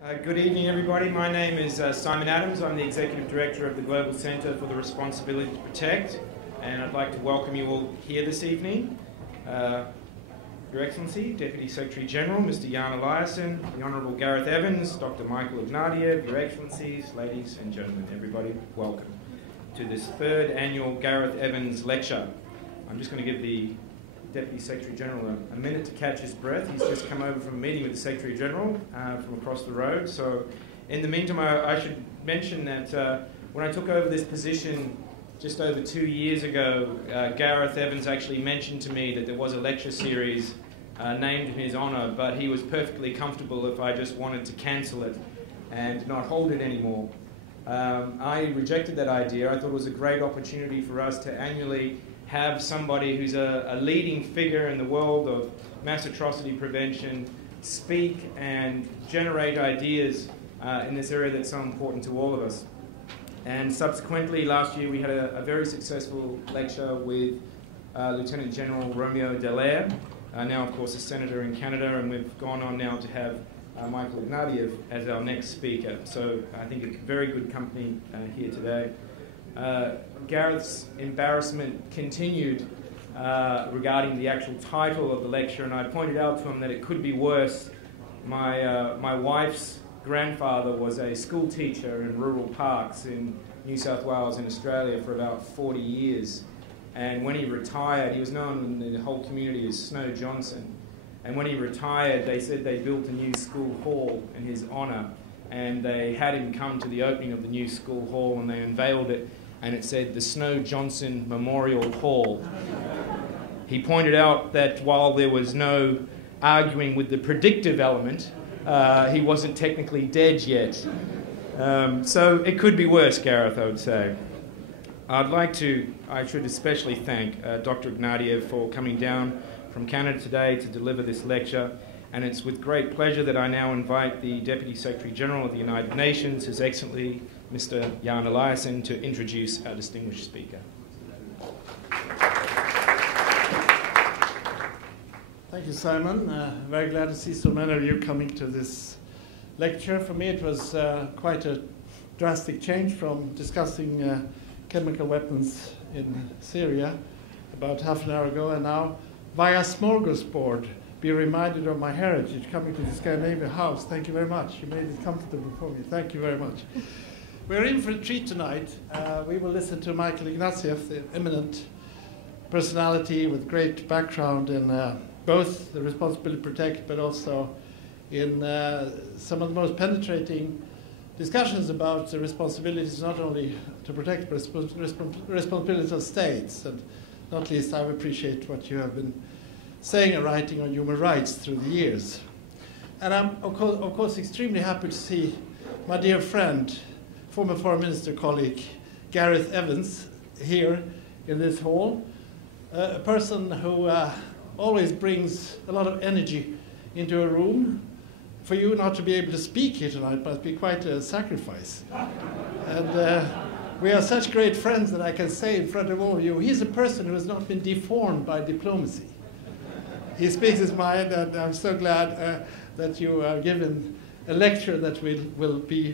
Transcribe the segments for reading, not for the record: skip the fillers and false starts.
Good evening, everybody. My name is Simon Adams. I'm the Executive Director of the Global Centre for the Responsibility to Protect, and I'd like to welcome you all here this evening. Your Excellency, Deputy Secretary General, Mr. Jan Eliasson, the Honourable Gareth Evans, Dr. Michael Ignatieff, Your Excellencies, ladies and gentlemen, everybody, welcome to this third annual Gareth Evans lecture. I'm just going to give the Deputy Secretary General a minute to catch his breath. He's just come over from a meeting with the Secretary General from across the road. So in the meantime, I should mention that when I took over this position just over 2 years ago, Gareth Evans actually mentioned to me that there was a lecture series named in his honour, but he was perfectly comfortable if I just wanted to cancel it and not hold it anymore. I rejected that idea. I thought it was a great opportunity for us to annually have somebody who's a leading figure in the world of mass atrocity prevention speak and generate ideas in this area that's so important to all of us. And subsequently, last year we had a very successful lecture with Lieutenant General Romeo Dallaire, now of course a senator in Canada, and we've gone on now to have Michael Ignatieff as our next speaker. So I think a very good company here today. Gareth's embarrassment continued regarding the actual title of the lecture, and I pointed out to him that it could be worse. My wife's grandfather was a school teacher in rural parks in New South Wales in Australia for about 40 years, and when he retired, he was known in the whole community as Snow Johnson, and when he retired they said they built a new school hall in his honour, and they had him come to the opening of the new school hall and they unveiled it, and it said the Snow Johnson Memorial Hall. He pointed out that while there was no arguing with the predictive element, he wasn't technically dead yet. So it could be worse, Gareth, I would say. I should especially thank Dr. Ignatieff for coming down from Canada today to deliver this lecture, and it's with great pleasure that I now invite the Deputy Secretary General of the United Nations, His Excellency Mr. Jan Eliasson, to introduce our distinguished speaker. Thank you, Simon. Very glad to see so many of you coming to this lecture. For me, it was quite a drastic change from discussing chemical weapons in Syria about half an hour ago, and now via smorgasbord be reminded of my heritage coming to the Scandinavian House. Thank you very much. You made it comfortable for me. Thank you very much. We're in for a treat tonight. We will listen to Michael Ignatieff, the eminent personality with great background in both the Responsibility to Protect, but also in some of the most penetrating discussions about the responsibilities not only to protect, but responsibilities of states. And not least, I appreciate what you have been saying and writing on human rights through the years. And I'm, of course, extremely happy to see my dear friend, former Foreign Minister colleague Gareth Evans here in this hall, a person who always brings a lot of energy into a room. For you not to be able to speak here tonight must be quite a sacrifice. And we are such great friends that I can say in front of all of you, he's a person who has not been deformed by diplomacy. He speaks his mind, and I'm so glad that you are given a lecture that will be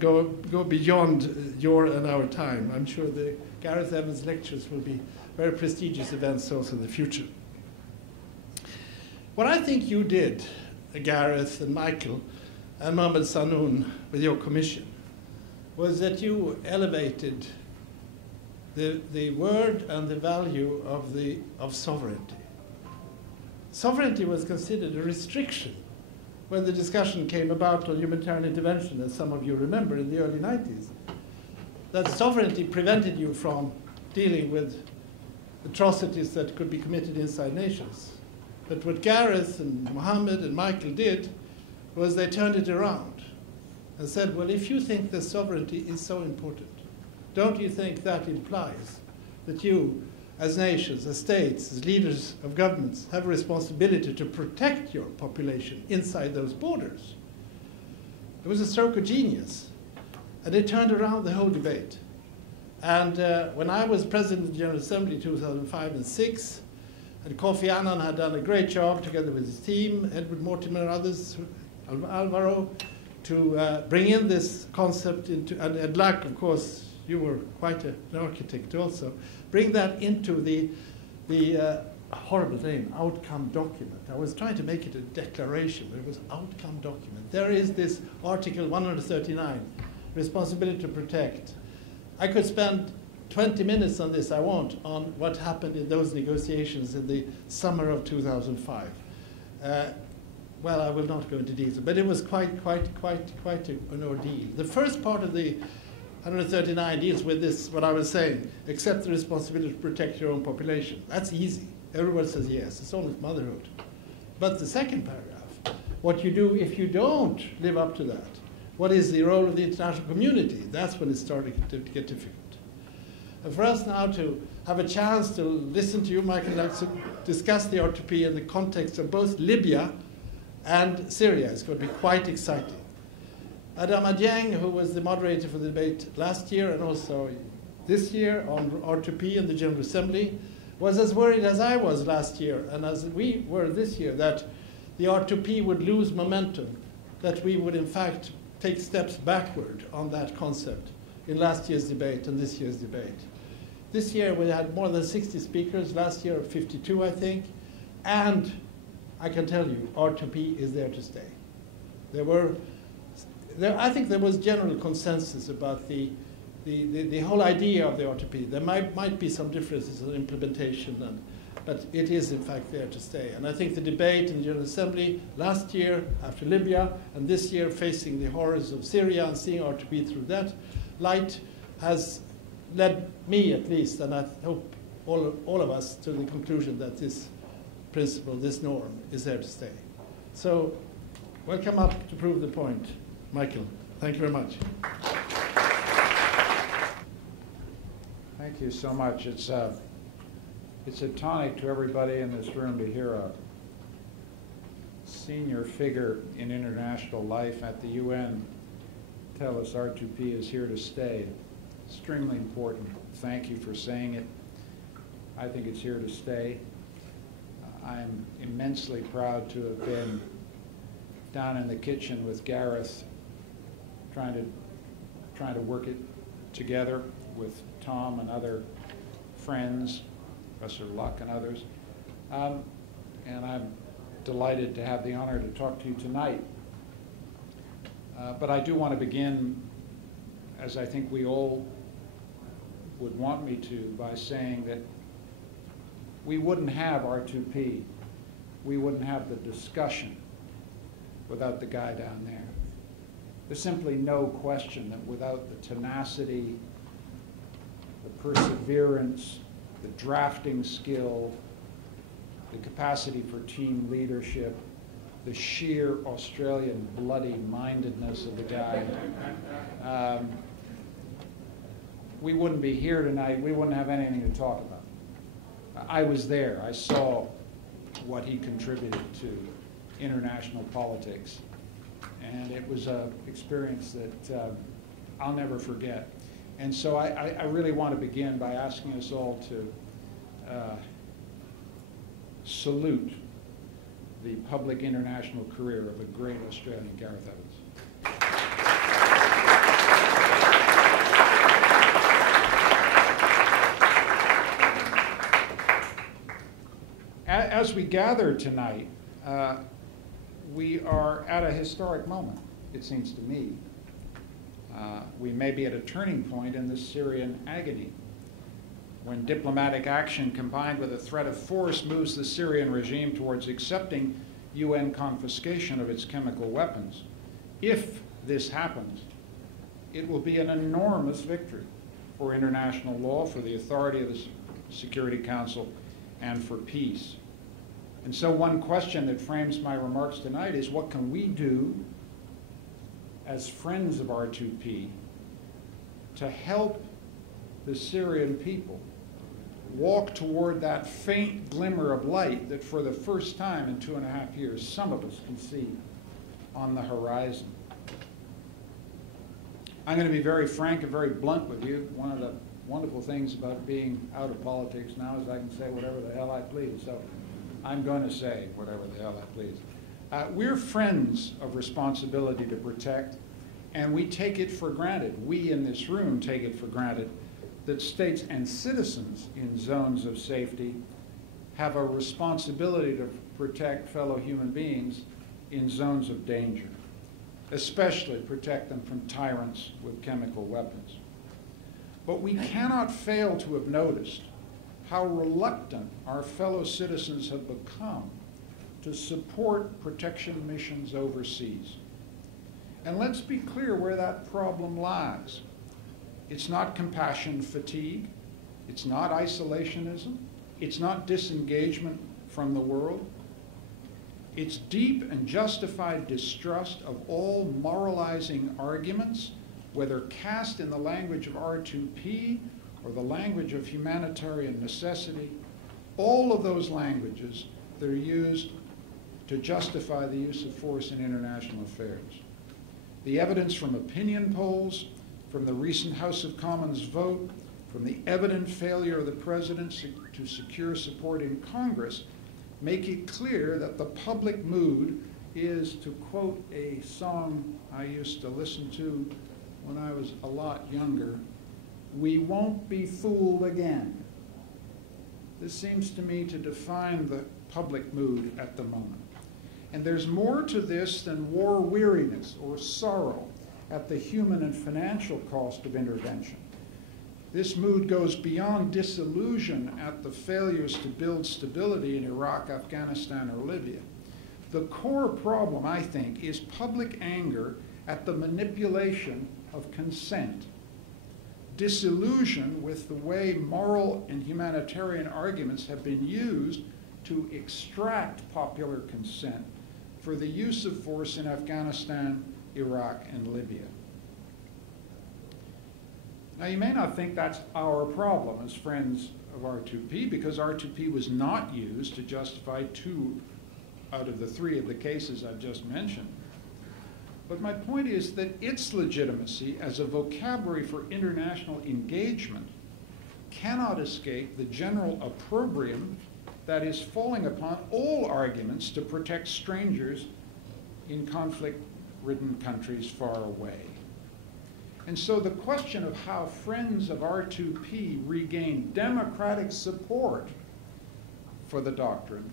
go beyond your and our time. I'm sure the Gareth Evans lectures will be very prestigious events also in the future. What I think you did, Gareth and Michael and Mohammed Sanoun, with your commission, was that you elevated the word and the value of sovereignty. Sovereignty was considered a restriction when the discussion came about on humanitarian intervention, as some of you remember, in the early 90s, that sovereignty prevented you from dealing with atrocities that could be committed inside nations. But what Gareth and Mohammed and Michael did was they turned it around and said, well, if you think that sovereignty is so important, don't you think that implies that you, as nations, as states, as leaders of governments, have a responsibility to protect your population inside those borders? It was a stroke of genius, and it turned around the whole debate. And when I was president of the General Assembly in 2005 and 2006, and Kofi Annan had done a great job together with his team, Edward Mortimer and others, Alvaro, to bring in this concept into, and like, of course, you were quite an architect also, bring that into the horrible name, outcome document. I was trying to make it a declaration, but it was outcome document. There is this Article 139, responsibility to protect. I could spend 20 minutes on this, I won't, on what happened in those negotiations in the summer of 2005. Well, I will not go into detail, but it was quite an ordeal. The first part of the 139 deals with this, what I was saying, accept the responsibility to protect your own population. That's easy. Everyone says yes, it's almost motherhood. But the second paragraph, what you do if you don't live up to that, what is the role of the international community? That's when it's starting to get difficult. And for us now to have a chance to listen to you, Michael, to discuss the R2P in the context of both Libya and Syria is going to be quite exciting. Adama Dieng, who was the moderator for the debate last year and also this year on R2P in the General Assembly, was as worried as I was last year and as we were this year that the R2P would lose momentum, that we would in fact take steps backward on that concept in last year's debate and this year's debate. This year we had more than 60 speakers, last year 52 I think, and I can tell you R2P is there to stay. I think there was general consensus about the whole idea of the R2P. There might be some differences in implementation, but it is in fact there to stay. And I think the debate in the General Assembly last year after Libya and this year facing the horrors of Syria and seeing R2P through that light has led me at least, and I hope all of us, to the conclusion that this principle, this norm, is there to stay. So welcome up to prove the point. Michael, thank you very much. Thank you so much. It's a tonic to everybody in this room to hear a senior figure in international life at the UN tell us R2P is here to stay. Extremely important. Thank you for saying it. I think it's here to stay. I'm immensely proud to have been down in the kitchen with Gareth, trying to work it together with Tom and other friends, Professor Luck and others. And I'm delighted to have the honor to talk to you tonight. But I do want to begin, as I think we all would want me to, by saying that we wouldn't have R2P, we wouldn't have the discussion without the guy down there. There's simply no question that without the tenacity, the perseverance, the drafting skill, the capacity for team leadership, the sheer Australian bloody mindedness of the guy, we wouldn't be here tonight. We wouldn't have anything to talk about. I was there. I saw what he contributed to international politics. And it was an experience that I'll never forget. And so I really want to begin by asking us all to salute the public international career of a great Australian, Gareth Evans. As we gather tonight, we are at a historic moment, it seems to me. We may be at a turning point in the Syrian agony, when diplomatic action combined with a threat of force moves the Syrian regime towards accepting UN confiscation of its chemical weapons. If this happens, it will be an enormous victory for international law, for the authority of the Security Council, and for peace. And so one question that frames my remarks tonight is, what can we do as friends of R2P to help the Syrian people walk toward that faint glimmer of light that for the first time in 2.5 years, some of us can see on the horizon? I'm going to be very frank and very blunt with you. One of the wonderful things about being out of politics now is I can say whatever the hell I please. So I'm going to say whatever the hell I please. We're friends of responsibility to protect, and we take it for granted, we in this room take it for granted, that states and citizens in zones of safety have a responsibility to protect fellow human beings in zones of danger, especially protect them from tyrants with chemical weapons. But we cannot fail to have noticed how reluctant our fellow citizens have become to support protection missions overseas. And let's be clear where that problem lies. It's not compassion fatigue, it's not isolationism, it's not disengagement from the world. It's deep and justified distrust of all moralizing arguments, whether cast in the language of R2P or the language of humanitarian necessity, all of those languages that are used to justify the use of force in international affairs. The evidence from opinion polls, from the recent House of Commons vote, from the evident failure of the President to secure support in Congress, make it clear that the public mood is, to quote a song I used to listen to when I was a lot younger, "We won't be fooled again." This seems to me to define the public mood at the moment. And there's more to this than war weariness or sorrow at the human and financial cost of intervention. This mood goes beyond disillusion at the failures to build stability in Iraq, Afghanistan, or Libya. The core problem, I think, is public anger at the manipulation of consent, disillusion with the way moral and humanitarian arguments have been used to extract popular consent for the use of force in Afghanistan, Iraq, and Libya. Now, you may not think that's our problem as friends of R2P, because R2P was not used to justify 2 out of the 3 of the cases I've just mentioned. But my point is that its legitimacy as a vocabulary for international engagement cannot escape the general opprobrium that is falling upon all arguments to protect strangers in conflict-ridden countries far away. And so the question of how friends of R2P regain democratic support for the doctrine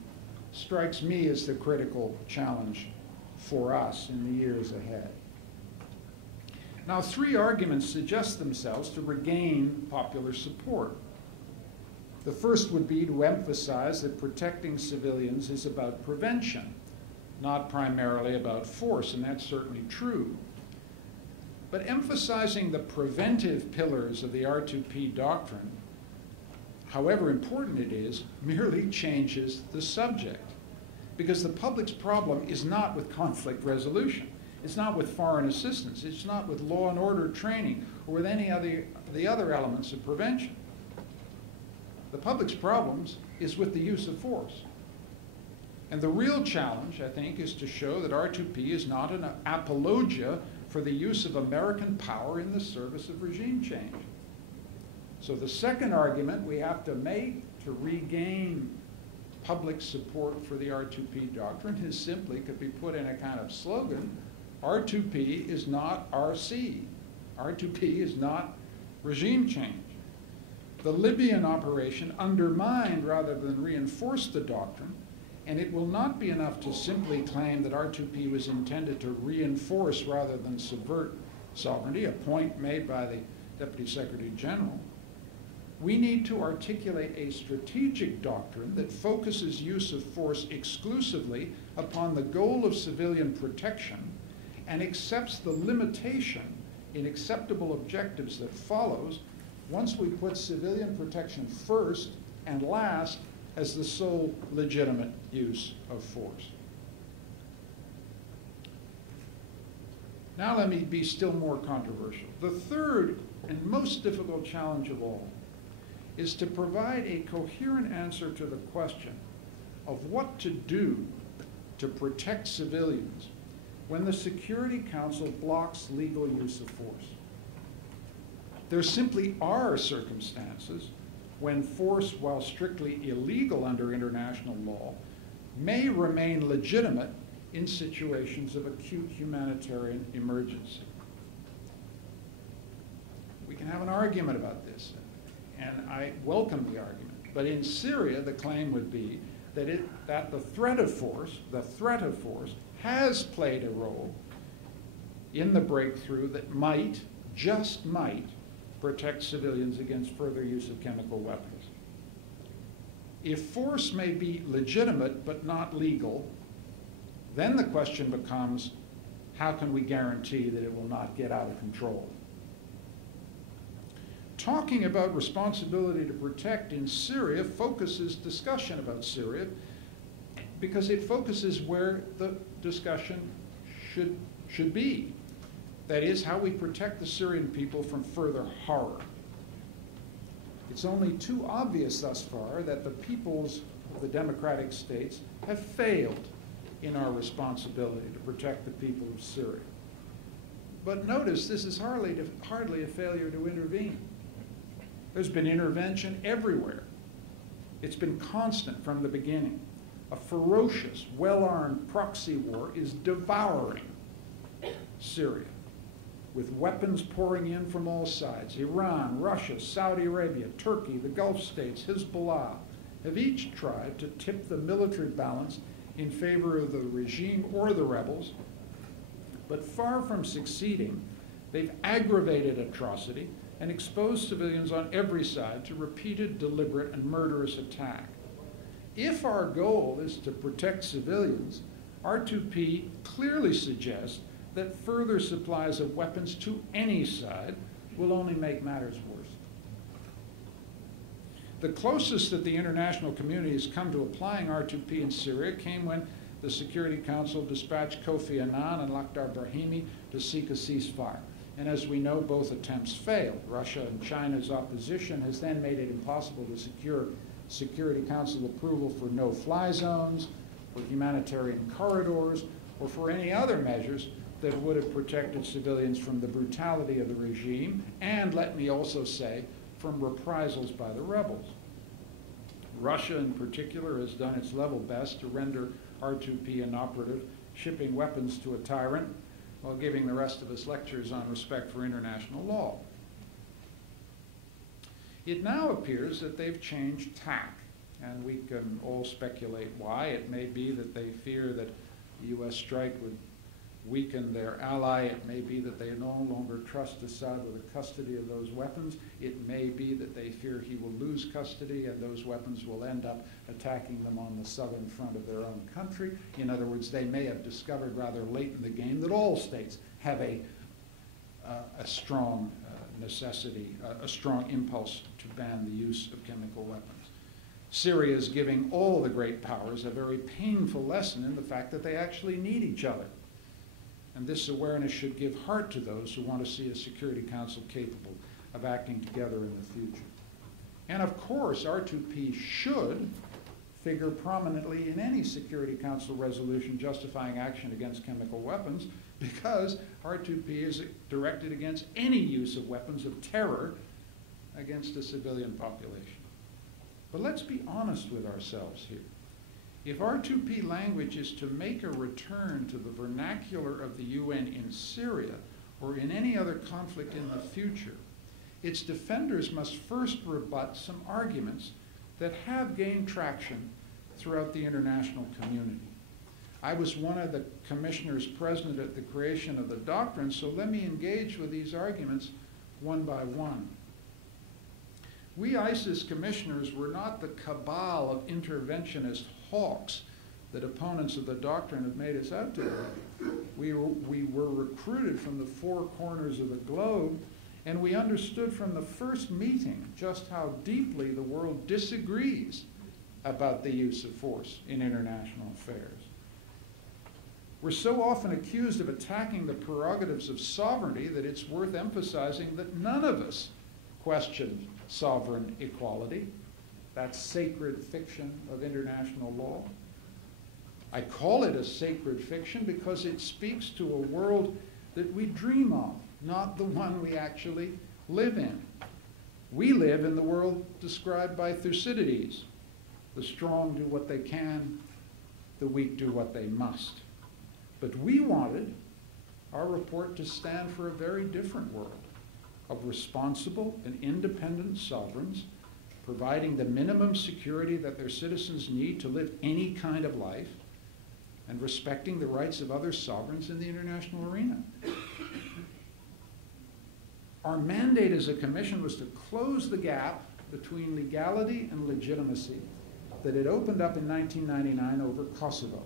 strikes me as the critical challenge for us in the years ahead. Now, 3 arguments suggest themselves to regain popular support. The first would be to emphasize that protecting civilians is about prevention, not primarily about force, and that's certainly true. But emphasizing the preventive pillars of the R2P doctrine, however important it is, merely changes the subject. Because the public's problem is not with conflict resolution. It's not with foreign assistance. It's not with law and order training or with any of the other elements of prevention. The public's problems is with the use of force. And the real challenge, I think, is to show that R2P is not an apologia for the use of American power in the service of regime change. So the second argument we have to make to regain public support for the R2P doctrine is simply, could be put in a kind of slogan, R2P is not RC. R2P is not regime change. The Libyan operation undermined rather than reinforced the doctrine, and it will not be enough to simply claim that R2P was intended to reinforce rather than subvert sovereignty, a point made by the Deputy Secretary General. We need to articulate a strategic doctrine that focuses use of force exclusively upon the goal of civilian protection and accepts the limitation in acceptable objectives that follows once we put civilian protection first and last as the sole legitimate use of force. Now let me be still more controversial. The third and most difficult challenge of all is to provide a coherent answer to the question of what to do to protect civilians when the Security Council blocks legal use of force. There simply are circumstances when force, while strictly illegal under international law, may remain legitimate in situations of acute humanitarian emergency. We can have an argument about this, and I welcome the argument. But in Syria, the claim would be that the threat of force has played a role in the breakthrough that might, just might, protect civilians against further use of chemical weapons. If force may be legitimate but not legal, then the question becomes, how can we guarantee that it will not get out of control? Talking about responsibility to protect in Syria focuses discussion about Syria because it focuses where the discussion should be. That is, how we protect the Syrian people from further horror. It's only too obvious thus far that the peoples of the democratic states have failed in our responsibility to protect the people of Syria. But notice, this is hardly a failure to intervene. There's been intervention everywhere. It's been constant from the beginning. A ferocious, well-armed proxy war is devouring Syria, with weapons pouring in from all sides. Iran, Russia, Saudi Arabia, Turkey, the Gulf states, Hezbollah have each tried to tip the military balance in favor of the regime or the rebels, but far from succeeding, they've aggravated atrocity and exposed civilians on every side to repeated, deliberate, and murderous attack. If our goal is to protect civilians, R2P clearly suggests that further supplies of weapons to any side will only make matters worse. The closest that the international community has come to applying R2P in Syria came when the Security Council dispatched Kofi Annan and Lakhdar Brahimi to seek a ceasefire. And as we know, both attempts failed. Russia and China's opposition has then made it impossible to secure Security Council approval for no-fly zones, for humanitarian corridors, or for any other measures that would have protected civilians from the brutality of the regime, and, let me also say, from reprisals by the rebels. Russia, in particular, has done its level best to render R2P inoperative, shipping weapons to a tyrant, while giving the rest of us lectures on respect for international law. It now appears that they've changed tack, and we can all speculate why. It may be that they fear that the U.S. strike would weaken their ally. It may be that they no longer trust Assad with the custody of those weapons. It may be that they fear he will lose custody and those weapons will end up attacking them on the southern front of their own country. In other words, they may have discovered rather late in the game that all states have a strong necessity, a strong impulse to ban the use of chemical weapons. Syria is giving all the great powers a very painful lesson in the fact that they actually need each other. And this awareness should give heart to those who want to see a Security Council capable of acting together in the future. And of course, R2P should figure prominently in any Security Council resolution justifying action against chemical weapons, because R2P is directed against any use of weapons of terror against a civilian population. But let's be honest with ourselves here. If R2P language is to make a return to the vernacular of the UN in Syria or in any other conflict in the future, its defenders must first rebut some arguments that have gained traction throughout the international community. I was one of the commissioners present at the creation of the doctrine, so let me engage with these arguments one by one. We ISIS commissioners were not the cabal of interventionist hawks that opponents of the doctrine have made us out to be. We were recruited from the four corners of the globe, and we understood from the first meeting just how deeply the world disagrees about the use of force in international affairs. We're so often accused of attacking the prerogatives of sovereignty that it's worth emphasizing that none of us questioned sovereign equality, that sacred fiction of international law. I call it a sacred fiction because it speaks to a world that we dream of, not the one we actually live in. We live in the world described by Thucydides. The strong do what they can, the weak do what they must. But we wanted our report to stand for a very different world of responsible and independent sovereigns providing the minimum security that their citizens need to live any kind of life and respecting the rights of other sovereigns in the international arena. Our mandate as a commission was to close the gap between legality and legitimacy that had opened up in 1999 over Kosovo,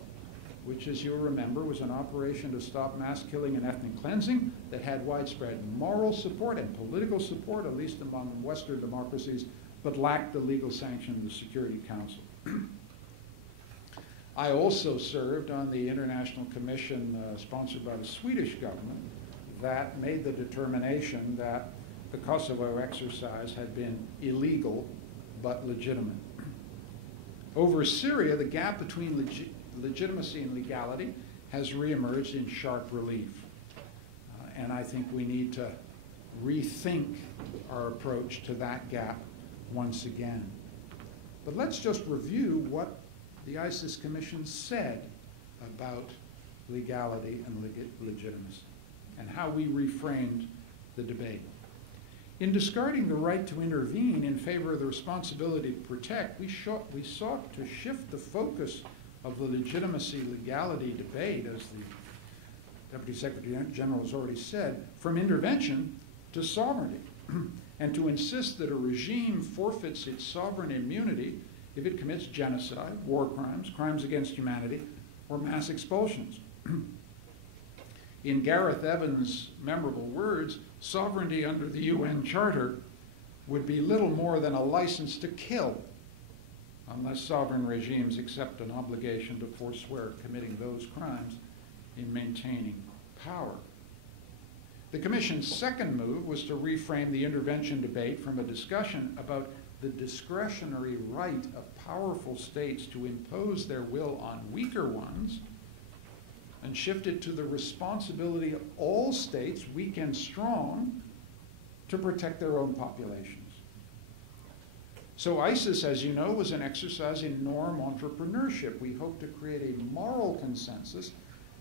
which, as you'll remember, was an operation to stop mass killing and ethnic cleansing that had widespread moral support and political support, at least among Western democracies, but lacked the legal sanction of the Security Council. I also served on the International Commission sponsored by the Swedish government that made the determination that the Kosovo exercise had been illegal but legitimate. Over Syria, the gap between legitimacy and legality has reemerged in sharp relief. And I think we need to rethink our approach to that gap once again. But let's just review what the ISIS Commission said about legality and legitimacy and how we reframed the debate. In discarding the right to intervene in favor of the responsibility to protect, we sought to shift the focus of the legitimacy-legality debate, as the Deputy Secretary General has already said, from intervention to sovereignty, and to insist that a regime forfeits its sovereign immunity if it commits genocide, war crimes, crimes against humanity, or mass expulsions. In Gareth Evans' memorable words, sovereignty under the UN Charter would be little more than a license to kill unless sovereign regimes accept an obligation to forswear committing those crimes in maintaining power. The Commission's second move was to reframe the intervention debate from a discussion about the discretionary right of powerful states to impose their will on weaker ones and shift it to the responsibility of all states, weak and strong, to protect their own populations. So ISIS, as you know, was an exercise in norm entrepreneurship. We hope to create a moral consensus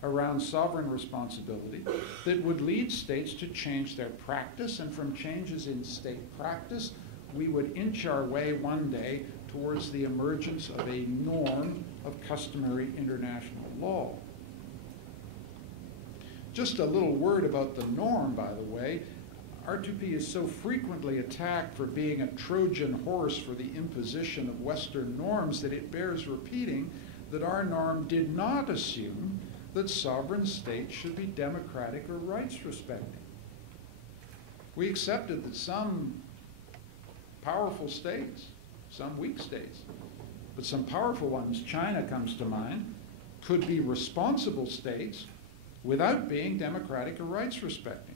around sovereign responsibility that would lead states to change their practice, and from changes in state practice, we would inch our way one day towards the emergence of a norm of customary international law. Just a little word about the norm, by the way. R2P is so frequently attacked for being a Trojan horse for the imposition of Western norms that it bears repeating that our norm did not assume that sovereign states should be democratic or rights-respecting. We accepted that some powerful states, some weak states, but some powerful ones, China comes to mind, could be responsible states without being democratic or rights-respecting,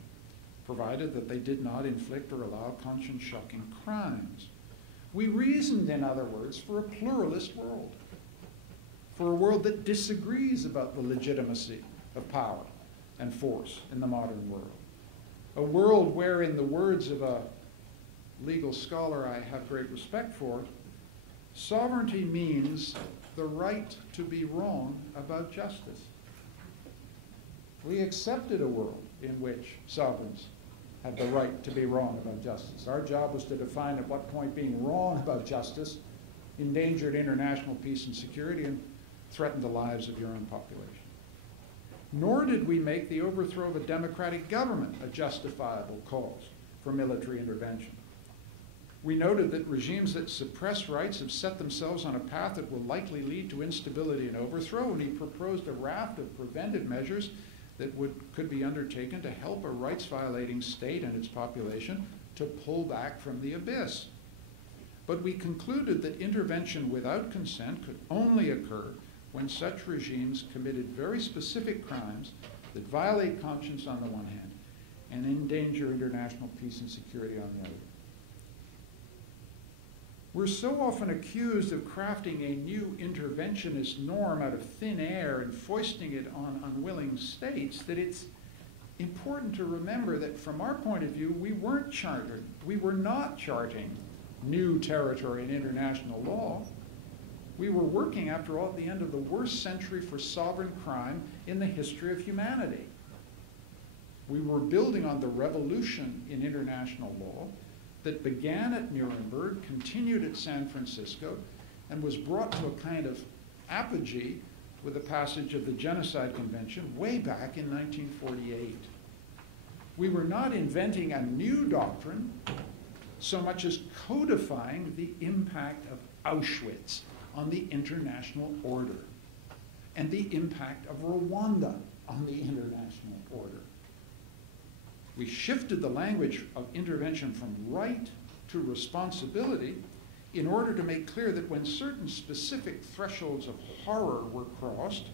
provided that they did not inflict or allow conscience-shocking crimes. We reasoned, in other words, for a pluralist world, for a world that disagrees about the legitimacy of power and force in the modern world. A world where, in the words of a legal scholar I have great respect for, sovereignty means the right to be wrong about justice. We accepted a world in which sovereigns have the right to be wrong about justice. Our job was to define at what point being wrong about justice endangered international peace and security and threatened the lives of your own population. Nor did we make the overthrow of a democratic government a justifiable cause for military intervention. We noted that regimes that suppress rights have set themselves on a path that will likely lead to instability and overthrow, and he proposed a raft of preventive measures that could be undertaken to help a rights-violating state and its population to pull back from the abyss. But we concluded that intervention without consent could only occur when such regimes committed very specific crimes that violate conscience on the one hand and endanger international peace and security on the other. We're so often accused of crafting a new interventionist norm out of thin air and foisting it on unwilling states that it's important to remember that from our point of view, we were not charting new territory in international law. We were working, after all, at the end of the worst century for sovereign crime in the history of humanity. We were building on the revolution in international law that began at Nuremberg, continued at San Francisco, and was brought to a kind of apogee with the passage of the Genocide Convention way back in 1948. We were not inventing a new doctrine so much as codifying the impact of Auschwitz on the international order and the impact of Rwanda on the international order. We shifted the language of intervention from right to responsibility in order to make clear that when certain specific thresholds of horror were crossed,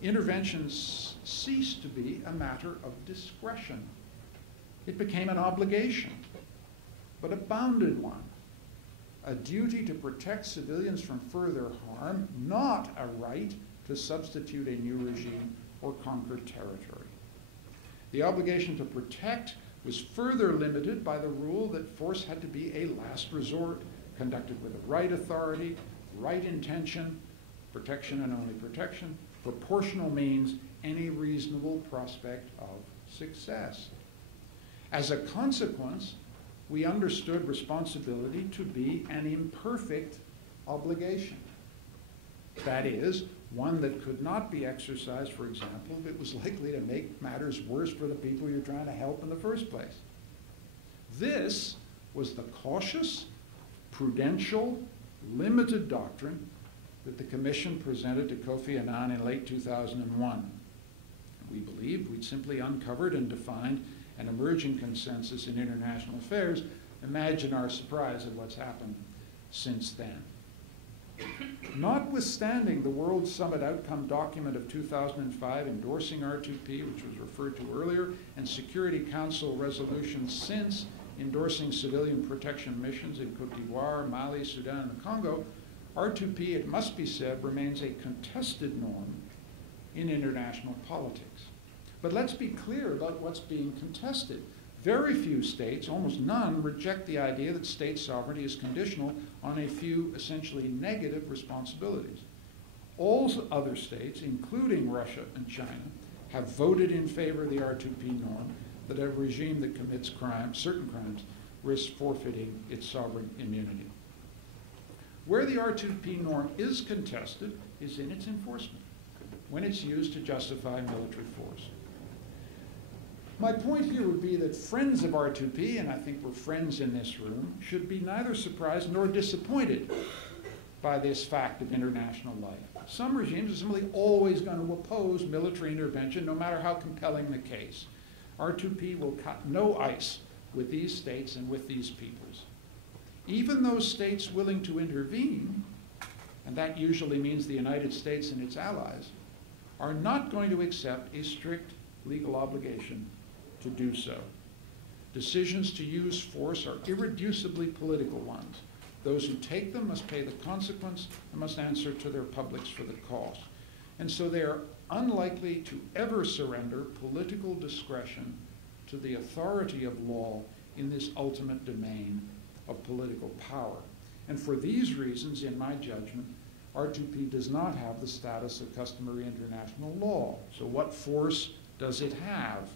interventions ceased to be a matter of discretion. It became an obligation, but a bounded one, a duty to protect civilians from further harm, not a right to substitute a new regime or conquer territory. The obligation to protect was further limited by the rule that force had to be a last resort, conducted with the right authority, right intention, protection and only protection, proportional means, any reasonable prospect of success. As a consequence, we understood responsibility to be an imperfect obligation. That is, one that could not be exercised, for example, if it was likely to make matters worse for the people you're trying to help in the first place. This was the cautious, prudential, limited doctrine that the Commission presented to Kofi Annan in late 2001. We believed we'd simply uncovered and defined an emerging consensus in international affairs. Imagine our surprise at what's happened since then. Notwithstanding the World Summit Outcome document of 2005 endorsing R2P, which was referred to earlier, and Security Council resolutions since endorsing civilian protection missions in Cote d'Ivoire, Mali, Sudan, and the Congo, R2P, it must be said, remains a contested norm in international politics. But let's be clear about what's being contested. Very few states, almost none, reject the idea that state sovereignty is conditional on a few essentially negative responsibilities. All other states, including Russia and China, have voted in favor of the R2P norm that a regime that commits crimes, certain crimes, risks forfeiting its sovereign immunity. Where the R2P norm is contested is in its enforcement, when it's used to justify military force. My point here would be that friends of R2P, and I think we're friends in this room, should be neither surprised nor disappointed by this fact of international life. Some regimes are simply always going to oppose military intervention, no matter how compelling the case. R2P will cut no ice with these states and with these peoples. Even those states willing to intervene, and that usually means the United States and its allies, are not going to accept a strict legal obligation to do so. Decisions to use force are irreducibly political ones. Those who take them must pay the consequence and must answer to their publics for the cost. And so they are unlikely to ever surrender political discretion to the authority of law in this ultimate domain of political power. And for these reasons, in my judgment, R2P does not have the status of customary international law. So what force does it have?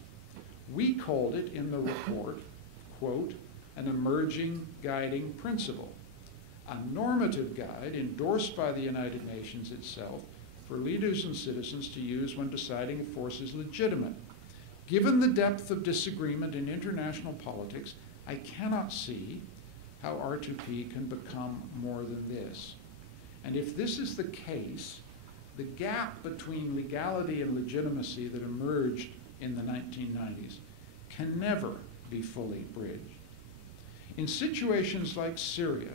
We called it in the report, quote, an emerging guiding principle, a normative guide endorsed by the United Nations itself for leaders and citizens to use when deciding if force is legitimate. Given the depth of disagreement in international politics, I cannot see how R2P can become more than this. And if this is the case, the gap between legality and legitimacy that emerged in the 1990s can never be fully bridged. In situations like Syria,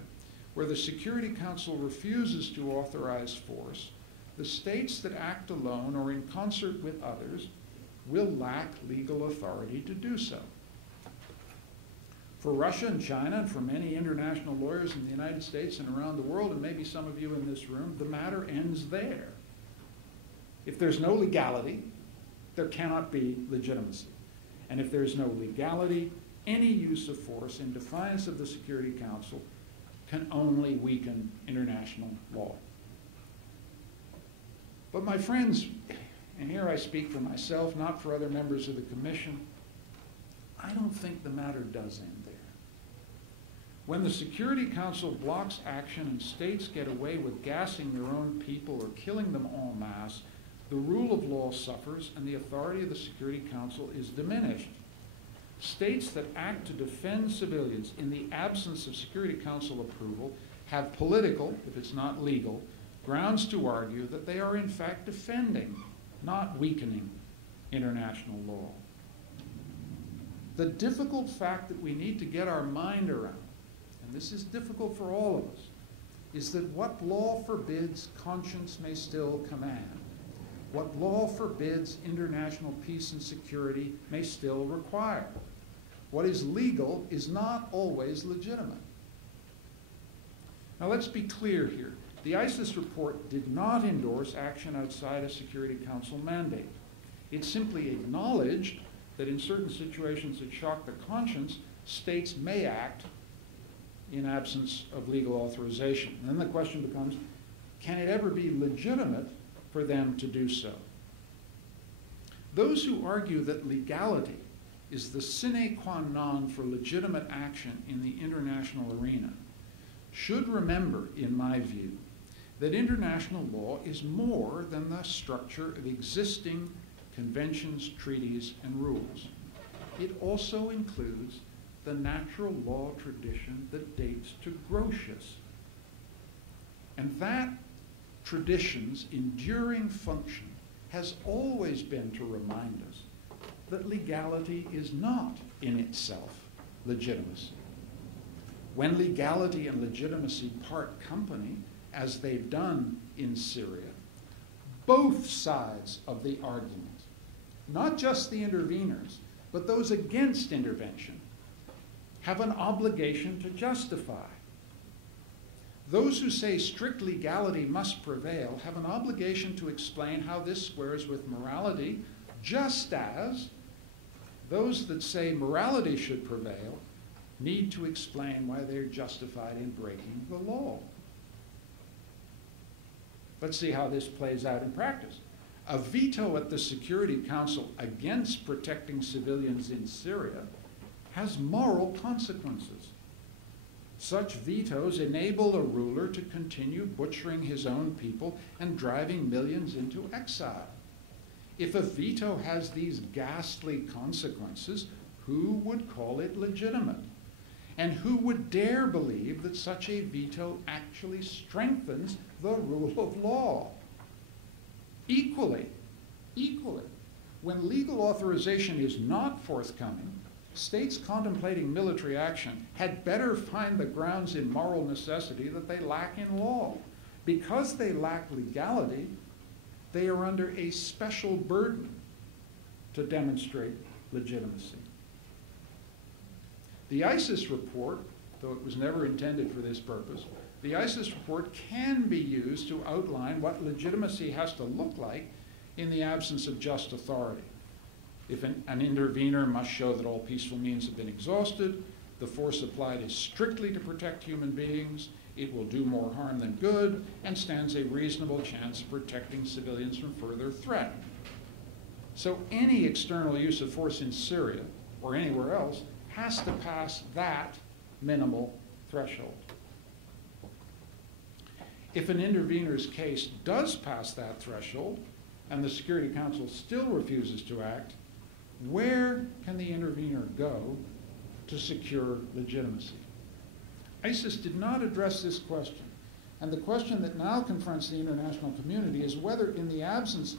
where the Security Council refuses to authorize force, the states that act alone or in concert with others will lack legal authority to do so. For Russia and China, and for many international lawyers in the United States and around the world, and maybe some of you in this room, the matter ends there. If there's no legality, there cannot be legitimacy. And if there's no legality, any use of force in defiance of the Security Council can only weaken international law. But my friends, and here I speak for myself, not for other members of the Commission, I don't think the matter does end there. When the Security Council blocks action and states get away with gassing their own people or killing them en masse, the rule of law suffers and the authority of the Security Council is diminished. States that act to defend civilians in the absence of Security Council approval have political, if it's not legal, grounds to argue that they are in fact defending, not weakening, international law. The difficult fact that we need to get our mind around, and this is difficult for all of us, is that what law forbids, conscience may still command. What law forbids, international peace and security may still require. What is legal is not always legitimate. Now let's be clear here. The ISIS report did not endorse action outside a Security Council mandate. It simply acknowledged that in certain situations that shock the conscience, states may act in absence of legal authorization. And then the question becomes, can it ever be legitimate for them to do so? Those who argue that legality is the sine qua non for legitimate action in the international arena should remember, in my view, that international law is more than the structure of existing conventions, treaties, and rules. It also includes the natural law tradition that dates to Grotius. And that tradition's enduring function has always been to remind us that legality is not in itself legitimacy. When legality and legitimacy part company, as they've done in Syria, both sides of the argument, not just the interveners, but those against intervention, have an obligation to justify. Those who say strict legality must prevail have an obligation to explain how this squares with morality, just as those that say morality should prevail need to explain why they're justified in breaking the law. Let's see how this plays out in practice. A veto at the Security Council against protecting civilians in Syria has moral consequences. Such vetoes enable a ruler to continue butchering his own people and driving millions into exile. If a veto has these ghastly consequences, who would call it legitimate? And who would dare believe that such a veto actually strengthens the rule of law? Equally, when legal authorization is not forthcoming, states contemplating military action had better find the grounds in moral necessity that they lack in law. Because they lack legality, they are under a special burden to demonstrate legitimacy. The ISIS report, though it was never intended for this purpose, the ISIS report can be used to outline what legitimacy has to look like in the absence of just authority. If an intervener must show that all peaceful means have been exhausted, the force applied is strictly to protect human beings, it will do more harm than good, and stands a reasonable chance of protecting civilians from further threat. So any external use of force in Syria or anywhere else has to pass that minimal threshold. If an intervener's case does pass that threshold and the Security Council still refuses to act, where can the intervener go to secure legitimacy? ISIS did not address this question, and the question that now confronts the international community is whether, in the absence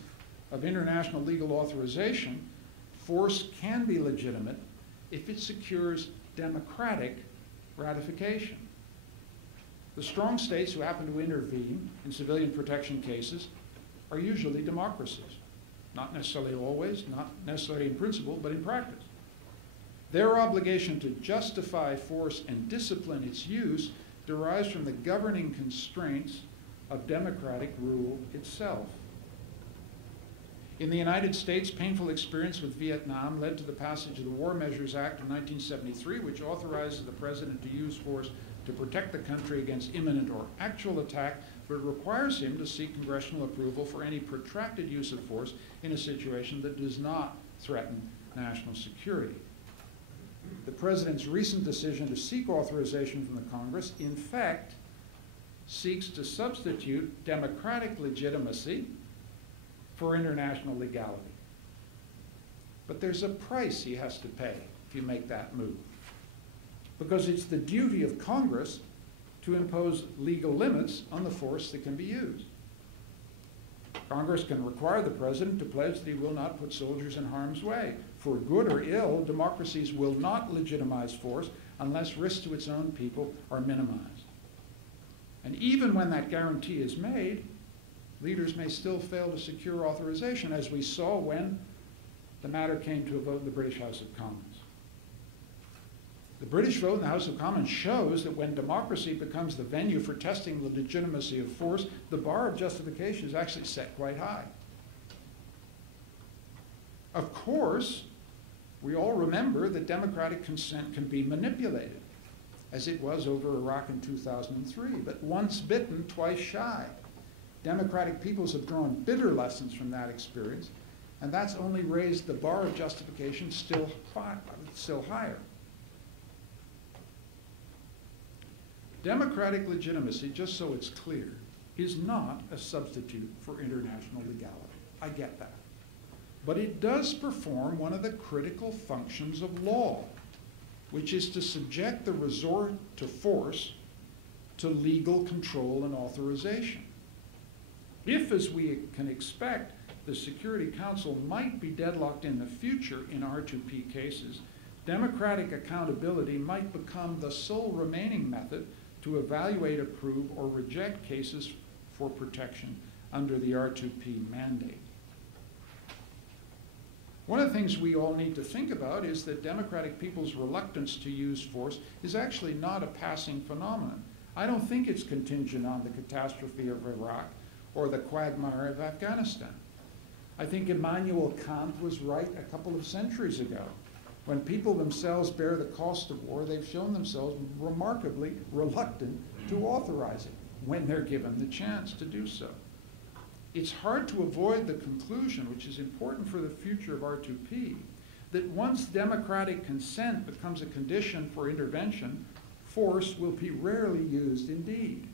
of international legal authorization, force can be legitimate if it secures democratic ratification. The strong states who happen to intervene in civilian protection cases are usually democracies. Not necessarily always, not necessarily in principle, but in practice. Their obligation to justify force and discipline its use derives from the governing constraints of democratic rule itself. In the United States, painful experience with Vietnam led to the passage of the War Measures Act of 1973, which authorizes the president to use force to protect the country against imminent or actual attack but requires him to seek congressional approval for any protracted use of force in a situation that does not threaten national security. The President's recent decision to seek authorization from the Congress, in fact, seeks to substitute democratic legitimacy for international legality. But there's a price he has to pay if you make that move, because it's the duty of Congress to impose legal limits on the force that can be used. Congress can require the President to pledge that he will not put soldiers in harm's way. For good or ill, democracies will not legitimize force unless risks to its own people are minimized. And even when that guarantee is made, leaders may still fail to secure authorization, as we saw when the matter came to a vote in the British House of Commons. The British vote in the House of Commons shows that when democracy becomes the venue for testing the legitimacy of force, the bar of justification is actually set quite high. Of course, we all remember that democratic consent can be manipulated, as it was over Iraq in 2003, but once bitten, twice shy. Democratic peoples have drawn bitter lessons from that experience, and that's only raised the bar of justification still higher. Democratic legitimacy, just so it's clear, is not a substitute for international legality. I get that. But it does perform one of the critical functions of law, which is to subject the resort to force to legal control and authorization. If, as we can expect, the Security Council might be deadlocked in the future in R2P cases, democratic accountability might become the sole remaining method to evaluate, approve, or reject cases for protection under the R2P mandate. One of the things we all need to think about is that democratic people's reluctance to use force is actually not a passing phenomenon. I don't think it's contingent on the catastrophe of Iraq or the quagmire of Afghanistan. I think Immanuel Kant was right a couple of centuries ago. When people themselves bear the cost of war, they've shown themselves remarkably reluctant to authorize it when they're given the chance to do so. It's hard to avoid the conclusion, which is important for the future of R2P, that once democratic consent becomes a condition for intervention, force will be rarely used indeed.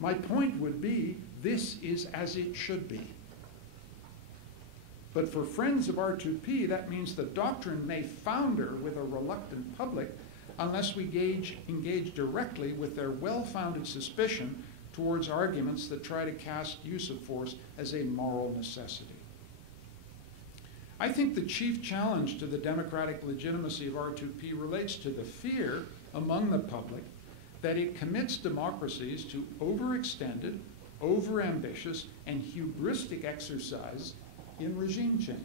My point would be, this is as it should be. But for friends of R2P, that means the doctrine may founder with a reluctant public unless we engage directly with their well-founded suspicion towards arguments that try to cast use of force as a moral necessity. I think the chief challenge to the democratic legitimacy of R2P relates to the fear among the public that it commits democracies to overextended, overambitious, and hubristic exercise in regime change.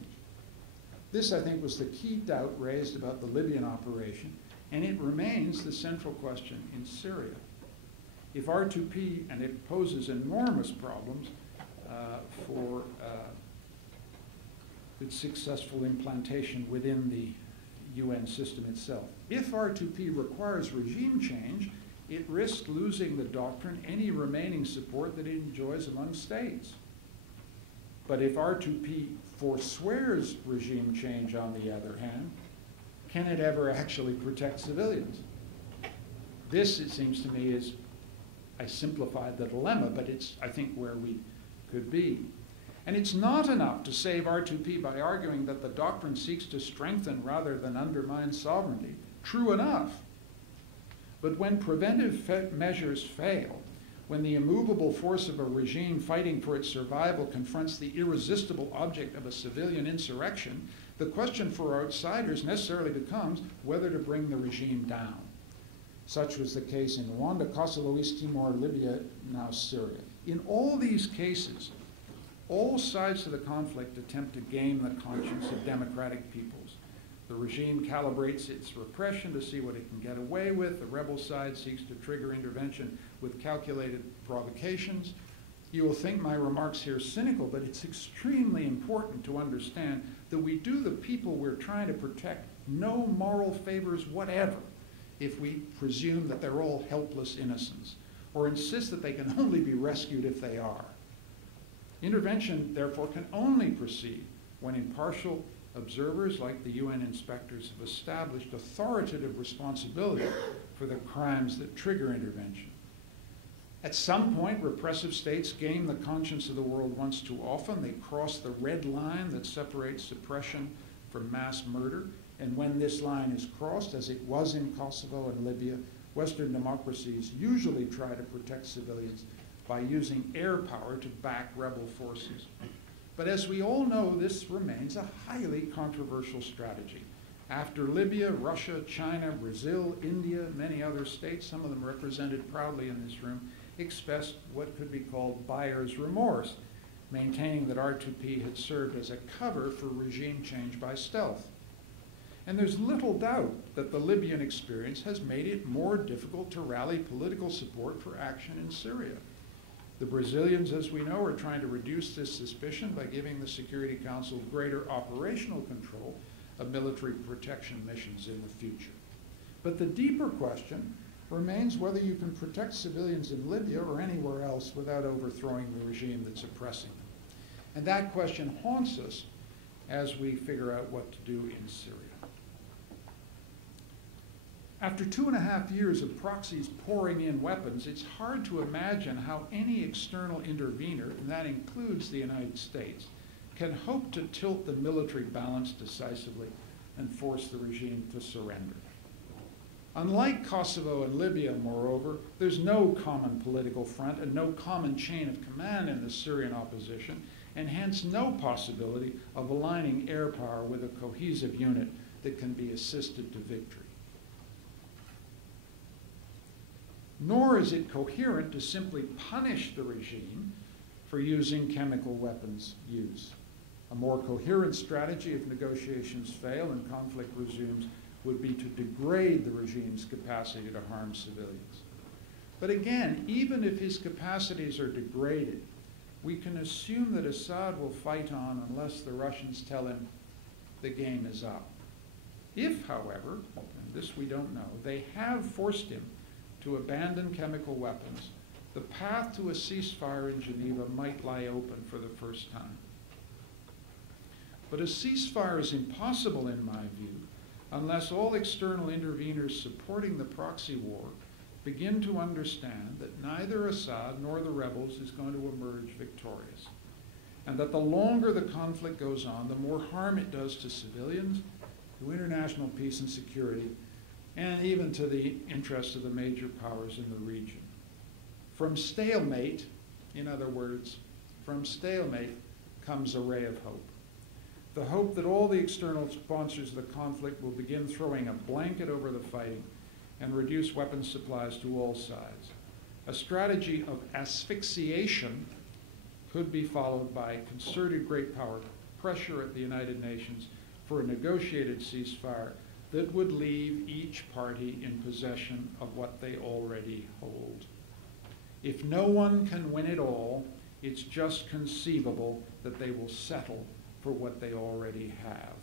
This, I think, was the key doubt raised about the Libyan operation, and it remains the central question in Syria. If R2P, and it poses enormous problems for its successful implantation within the UN system itself. If R2P requires regime change, it risks losing the doctrine any remaining support that it enjoys among states. But if R2P forswears regime change, on the other hand, can it ever actually protect civilians? This, it seems to me, is, I simplified the dilemma, but it's, I think, where we could be. And it's not enough to save R2P by arguing that the doctrine seeks to strengthen rather than undermine sovereignty. True enough. But when preventive measures fail, when the immovable force of a regime fighting for its survival confronts the irresistible object of a civilian insurrection, the question for outsiders necessarily becomes whether to bring the regime down. Such was the case in Rwanda, Kosovo, East Timor, Libya, now Syria. In all these cases, all sides of the conflict attempt to game the conscience of democratic peoples. The regime calibrates its repression to see what it can get away with. The rebel side seeks to trigger intervention with calculated provocations. You will think my remarks here cynical, but it's extremely important to understand that we do the people we're trying to protect no moral favors whatever if we presume that they're all helpless innocents. or insist that they can only be rescued if they are. Intervention, therefore, can only proceed when impartial observers like the UN inspectors have established authoritative responsibility for the crimes that trigger intervention. At some point, repressive states game the conscience of the world once too often. They cross the red line that separates suppression from mass murder. And when this line is crossed, as it was in Kosovo and Libya, Western democracies usually try to protect civilians by using air power to back rebel forces. But as we all know, this remains a highly controversial strategy. After Libya, Russia, China, Brazil, India, many other states, some of them represented proudly in this room, expressed what could be called buyer's remorse, maintaining that R2P had served as a cover for regime change by stealth. And there's little doubt that the Libyan experience has made it more difficult to rally political support for action in Syria. The Brazilians, as we know, are trying to reduce this suspicion by giving the Security Council greater operational control of military protection missions in the future. But the deeper question remains whether you can protect civilians in Libya or anywhere else without overthrowing the regime that's oppressing them. And that question haunts us as we figure out what to do in Syria. After 2.5 years of proxies pouring in weapons, it's hard to imagine how any external intervener, and that includes the United States, can hope to tilt the military balance decisively and force the regime to surrender. Unlike Kosovo and Libya, moreover, there's no common political front and no common chain of command in the Syrian opposition, and hence no possibility of aligning air power with a cohesive unit that can be assisted to victory. Nor is it coherent to simply punish the regime for using chemical weapons use. A more coherent strategy if negotiations fail and conflict resumes would be to degrade the regime's capacity to harm civilians. But again, even if his capacities are degraded, we can assume that Assad will fight on unless the Russians tell him the game is up. If, however, and this we don't know, they have forced him to abandon chemical weapons, the path to a ceasefire in Geneva might lie open for the first time. But a ceasefire is impossible, in my view, unless all external interveners supporting the proxy war begin to understand that neither Assad nor the rebels is going to emerge victorious, and that the longer the conflict goes on, the more harm it does to civilians, to international peace and security, and even to the interests of the major powers in the region. From stalemate, in other words, from stalemate comes a ray of hope. The hope that all the external sponsors of the conflict will begin throwing a blanket over the fighting and reduce weapons supplies to all sides. A strategy of asphyxiation could be followed by concerted great power pressure at the United Nations for a negotiated ceasefire that would leave each party in possession of what they already hold. If no one can win it all, it's just conceivable that they will settle for what they already have.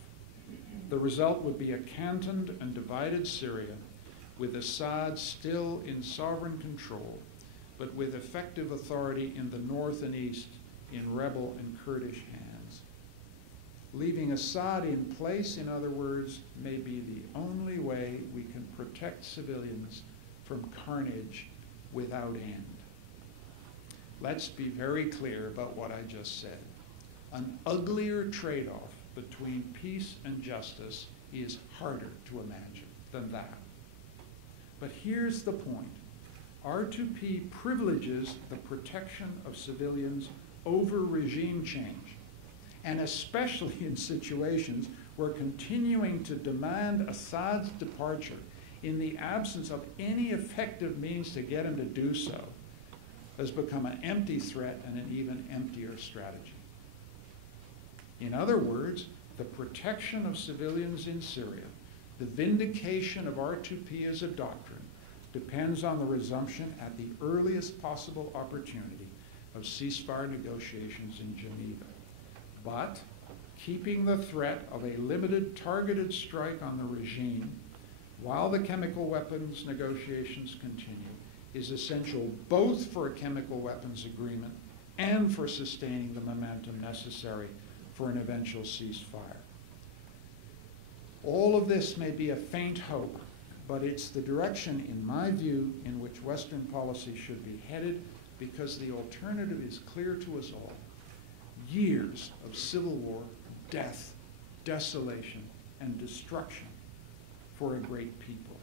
The result would be a cantoned and divided Syria, with Assad still in sovereign control, but with effective authority in the north and east in rebel and Kurdish hands. Leaving Assad in place, in other words, may be the only way we can protect civilians from carnage without end. Let's be very clear about what I just said. An uglier trade-off between peace and justice is harder to imagine than that. But here's the point. R2P privileges the protection of civilians over regime change, and especially in situations where continuing to demand Assad's departure in the absence of any effective means to get him to do so has become an empty threat and an even emptier strategy. In other words, the protection of civilians in Syria, the vindication of R2P as a doctrine, depends on the resumption at the earliest possible opportunity of ceasefire negotiations in Geneva. But keeping the threat of a limited targeted strike on the regime while the chemical weapons negotiations continue is essential both for a chemical weapons agreement and for sustaining the momentum necessary for an eventual ceasefire. All of this may be a faint hope, but it's the direction, in my view, in which Western policy should be headed, because the alternative is clear to us all. Years of civil war, death, desolation, and destruction for a great people.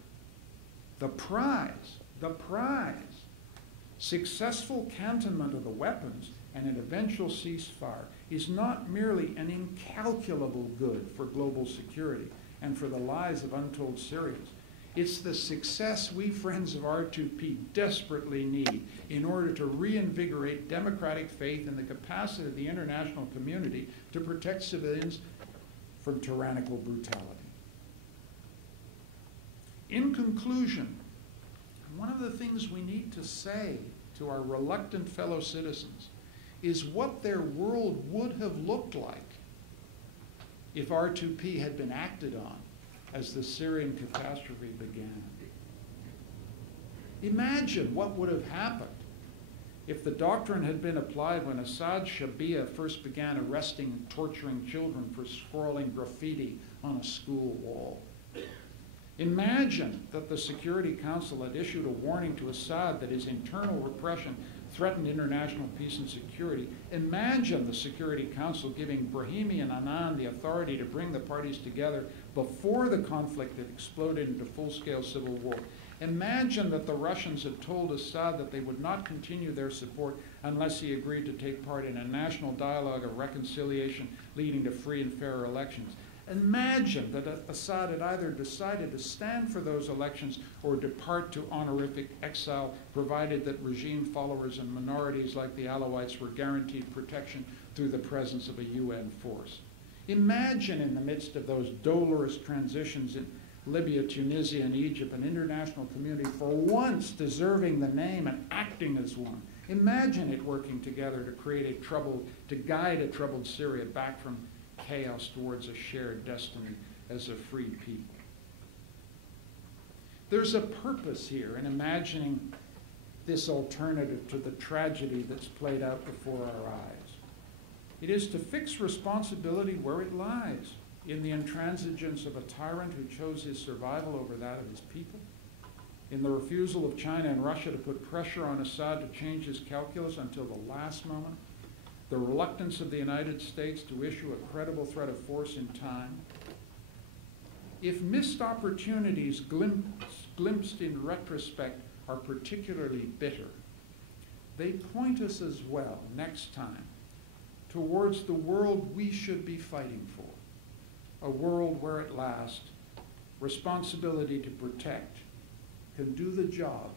The prize, successful cantonment of the weapons and an eventual ceasefire is not merely an incalculable good for global security and for the lives of untold Syrians. It's the success we friends of R2P desperately need in order to reinvigorate democratic faith in the capacity of the international community to protect civilians from tyrannical brutality. In conclusion, one of the things we need to say to our reluctant fellow citizens is what their world would have looked like if R2P had been acted on as the Syrian catastrophe began. Imagine what would have happened if the doctrine had been applied when Assad Shabiya first began arresting and torturing children for scrawling graffiti on a school wall. Imagine that the Security Council had issued a warning to Assad that his internal repression threatened international peace and security. Imagine the Security Council giving Brahimi and Annan the authority to bring the parties together before the conflict had exploded into full-scale civil war. Imagine that the Russians had told Assad that they would not continue their support unless he agreed to take part in a national dialogue of reconciliation leading to free and fair elections. Imagine that Assad had either decided to stand for those elections or depart to honorific exile, provided that regime followers and minorities like the Alawites were guaranteed protection through the presence of a UN force. Imagine in the midst of those dolorous transitions in Libya, Tunisia, and Egypt, an international community for once deserving the name and acting as one. Imagine it working together to guide a troubled Syria back from chaos towards a shared destiny as a free people. There's a purpose here in imagining this alternative to the tragedy that's played out before our eyes. It is to fix responsibility where it lies, in the intransigence of a tyrant who chose his survival over that of his people, in the refusal of China and Russia to put pressure on Assad to change his calculus until the last moment, the reluctance of the United States to issue a credible threat of force in time. If missed opportunities glimpsed in retrospect are particularly bitter, they point us as well, next time, towards the world we should be fighting for, a world where at last responsibility to protect can do the job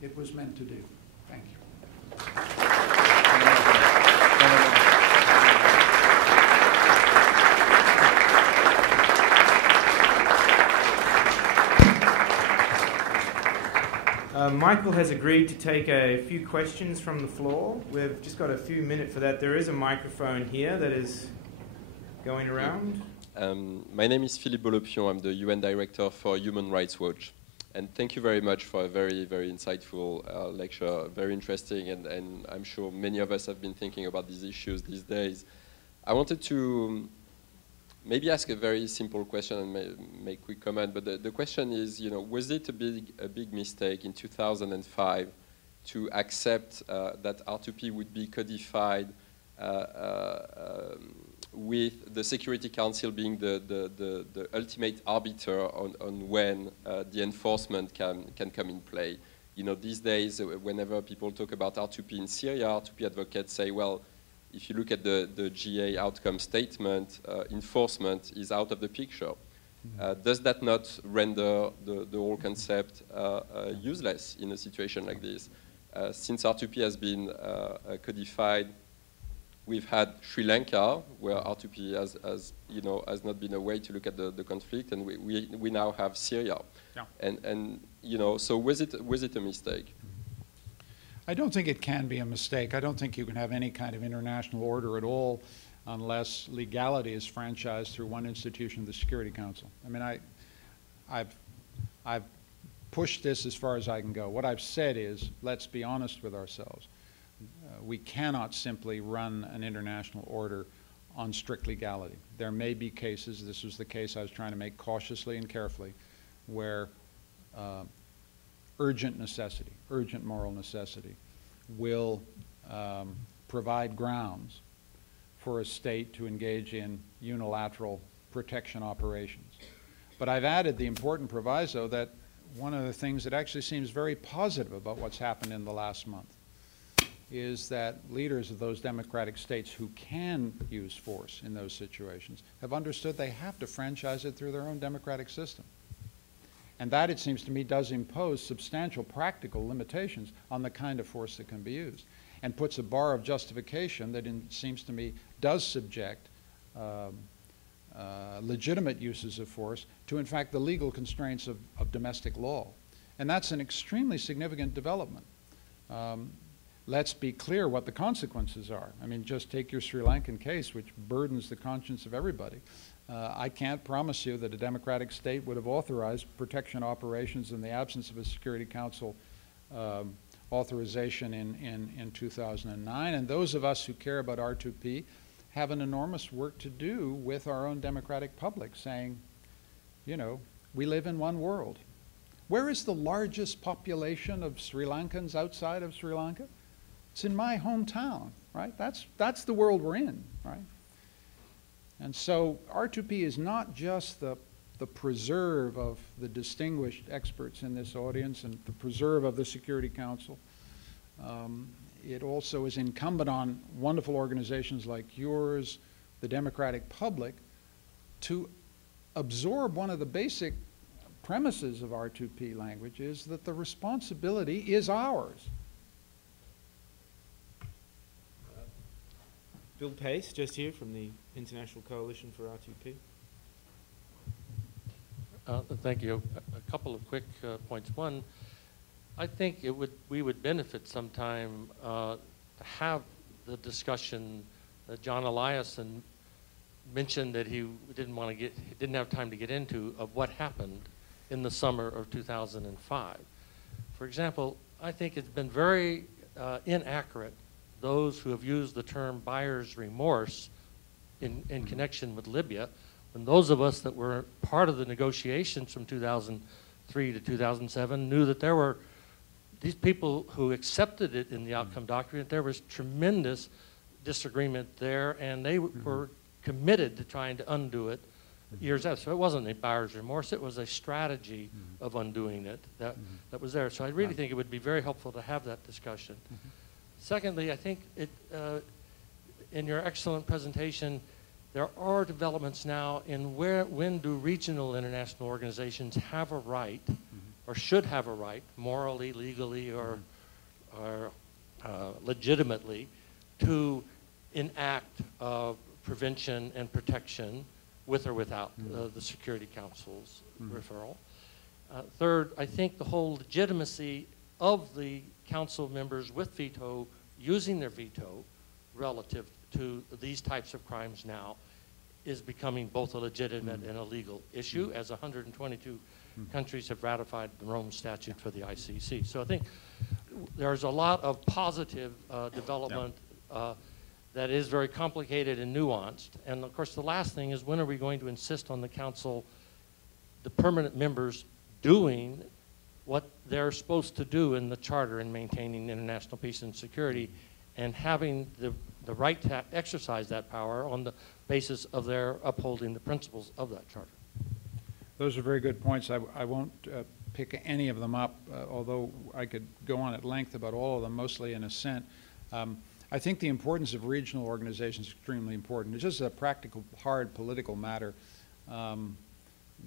it was meant to do. Thank you. Michael has agreed to take a few questions from the floor. We've just got a few minutes for that. There is a microphone here that is going around. My name is Philippe Bolopion. I'm the UN Director for Human Rights Watch. And thank you very much for a very, very insightful lecture, very interesting, and I'm sure many of us have been thinking about these issues these days. I wanted to maybe ask a very simple question and make a quick comment, but the question is, was it a big mistake in 2005 to accept that R2P would be codified with the Security Council being the ultimate arbiter on when the enforcement can come in play? These days, whenever people talk about R2P in Syria, R2P advocates say, well, if you look at the GA outcome statement, enforcement is out of the picture. Does that not render the whole concept useless in a situation like this? Since R2P has been codified, we've had Sri Lanka, where R2P has not been a way to look at the conflict, and we now have Syria. Yeah. And so was it a mistake? I don't think it can be a mistake. I don't think you can have any kind of international order at all unless legality is franchised through one institution, the Security Council. I mean, I've pushed this as far as I can go. What I've said is, let's be honest with ourselves. We cannot simply run an international order on strict legality. There may be cases, this was the case I was trying to make cautiously and carefully, where urgent necessity, urgent moral necessity, will provide grounds for a state to engage in unilateral protection operations. But I've added the important proviso that one of the things that actually seems very positive about what's happened in the last month is that leaders of those democratic states who can use force in those situations have understood they have to franchise it through their own democratic system. And that, it seems to me, does impose substantial practical limitations on the kind of force that can be used, and puts a bar of justification that, it seems to me, does subject legitimate uses of force to, in fact, the legal constraints of domestic law. And that's an extremely significant development. Let's be clear what the consequences are. I mean, just take your Sri Lankan case, which burdens the conscience of everybody. I can't promise you that a democratic state would have authorized protection operations in the absence of a Security Council authorization in 2009. And those of us who care about R2P have an enormous work to do with our own democratic public, saying, you know, we live in one world. Where is the largest population of Sri Lankans outside of Sri Lanka? It's in my hometown, right? That's the world we're in, right? And so R2P is not just the preserve of the distinguished experts in this audience and the preserve of the Security Council. It also is incumbent on wonderful organizations like yours, the democratic public, to absorb one of the basic premises of R2P language, is that the responsibility is ours. Bill Pace, just here from the International Coalition for R2P. Thank you. A couple of quick points. One, I think we would benefit sometime to have the discussion that John Eliasson mentioned that he didn't have time to get into, of what happened in the summer of 2005. For example, I think it's been very inaccurate, those who have used the term buyer's remorse in connection with Libya, when those of us that were part of the negotiations from 2003 to 2007 knew that there were these people who accepted it in the outcome document. There was tremendous disagreement there, and they were committed to trying to undo it years after. So it wasn't a buyer's remorse, it was a strategy of undoing it that was there. So I really think it would be very helpful to have that discussion. Secondly, I think in your excellent presentation, there are developments now in when do regional international organizations have a right, or should have a right, morally, legally, or legitimately, to enact prevention and protection with or without the Security Council's referral. Third, I think the whole legitimacy of the council members with veto using their veto relative to these types of crimes now is becoming both a legitimate and a legal issue, as 122 countries have ratified the Rome Statute for the ICC. So I think there's a lot of positive development that is very complicated and nuanced. And of course, the last thing is, when are we going to insist on the council, the permanent members, doing what they're supposed to do in the charter in maintaining international peace and security, and having the right to exercise that power on the basis of their upholding the principles of that charter. Those are very good points. I won't pick any of them up, although I could go on at length about all of them, mostly in assent. I think the importance of regional organizations is extremely important. It's just a practical, hard political matter.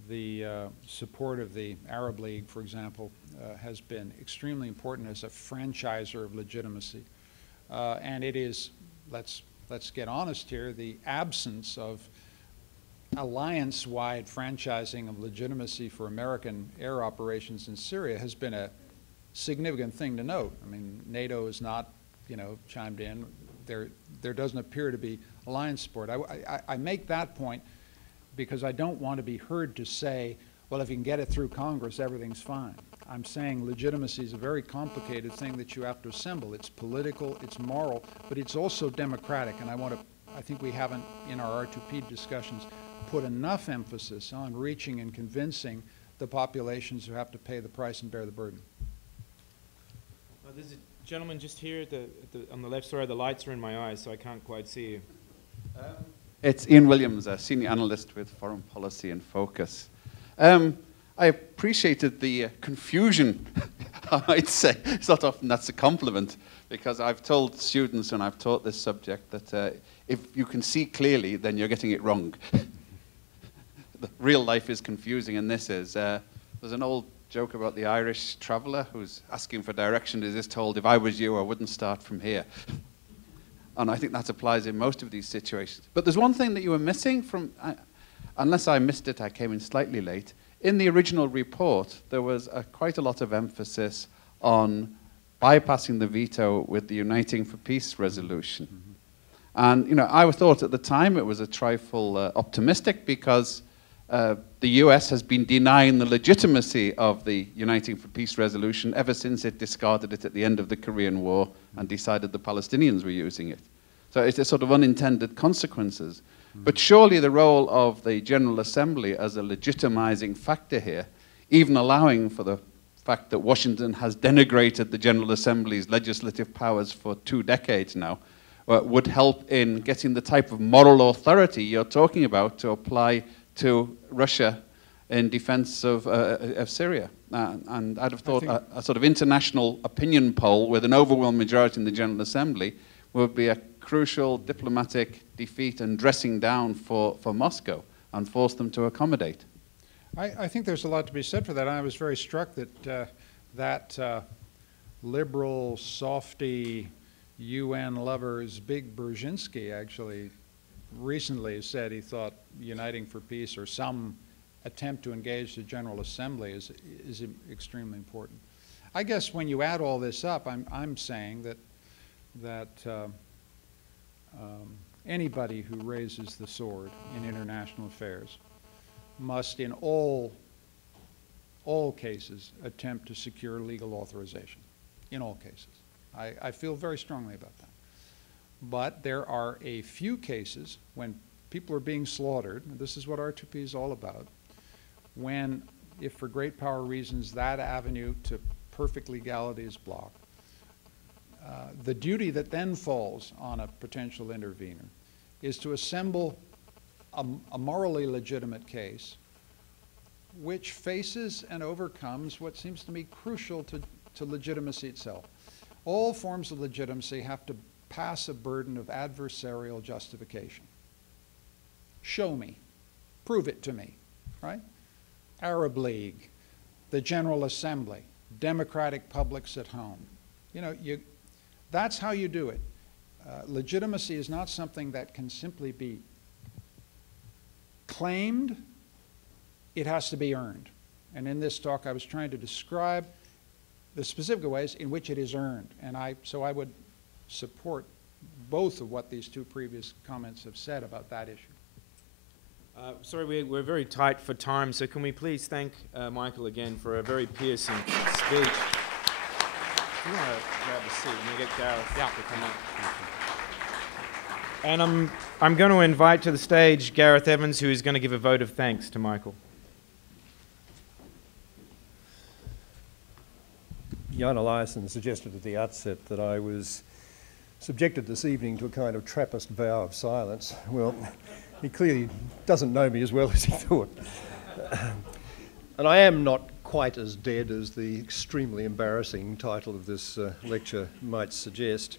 The support of the Arab League, for example, has been extremely important as a franchiser of legitimacy. And it is, let's get honest here, the absence of alliance-wide franchising of legitimacy for American air operations in Syria has been a significant thing to note. I mean, NATO is not, chimed in. There doesn't appear to be alliance support. I make that point because I don't want to be heard to say, well, if you can get it through Congress, everything's fine. I'm saying legitimacy is a very complicated thing that you have to assemble. It's political, it's moral, but it's also democratic. And I think we haven't, in our R2P discussions, put enough emphasis on reaching and convincing the populations who have to pay the price and bear the burden. There's a gentleman just here on the left. Sorry, the lights are in my eyes, so I can't quite see you. It's Ian Williams, a senior analyst with Foreign Policy in Focus. I appreciated the confusion, I might say. It's not often that's a compliment, because I've told students when I've taught this subject that if you can see clearly, then you're getting it wrong. The real life is confusing, and this is. There's an old joke about the Irish traveller who's asking for direction, is just told, if I was you, I wouldn't start from here. And I think that applies in most of these situations. But there's one thing that you were missing from, unless I missed it, I came in slightly late. In the original report, there was quite a lot of emphasis on bypassing the veto with the Uniting for Peace resolution. And I thought at the time it was a trifle optimistic, because the US has been denying the legitimacy of the Uniting for Peace resolution ever since it discarded it at the end of the Korean War and decided the Palestinians were using it. So it's a sort of unintended consequences. But surely the role of the General Assembly as a legitimizing factor here, even allowing for the fact that Washington has denigrated the General Assembly's legislative powers for 2 decades now, would help in getting the type of moral authority you're talking about to apply to Russia in defense of Syria. And I'd have thought a sort of international opinion poll with an overwhelming majority in the General Assembly would be a crucial diplomatic defeat and dressing down for Moscow, and force them to accommodate. I think there's a lot to be said for that. I was very struck that that liberal, softy, UN lovers, Big Brzezinski, actually recently said he thought Uniting for Peace, or some attempt to engage the General Assembly, is extremely important. I guess when you add all this up, I'm saying that anybody who raises the sword in international affairs must, in all cases, attempt to secure legal authorization. In all cases. I feel very strongly about that. But there are a few cases when people are being slaughtered, and this is what R2P is all about, when, if for great power reasons that avenue to perfect legality is blocked, the duty that then falls on a potential intervener is to assemble a morally legitimate case which faces and overcomes what seems to me crucial to legitimacy itself. All forms of legitimacy have to pass a burden of adversarial justification. Show me. Prove it to me, right? Arab League, the General Assembly, democratic publics at home. That's how you do it. Legitimacy is not something that can simply be claimed. It has to be earned. And in this talk, I was trying to describe the specific ways in which it is earned. And so I would support both of what these 2 previous comments have said about that issue. Sorry, we're very tight for time, so can we please thank Michael again for a very piercing speech. If you want to grab a seat, and you get Gareth to come up. And I'm going to invite to the stage Gareth Evans, who is going to give a vote of thanks to Michael. Jan Eliasson suggested at the outset that I was subjected this evening to a kind of Trappist vow of silence. Well, he clearly doesn't know me as well as he thought. And I am not quite as dead as the extremely embarrassing title of this lecture might suggest.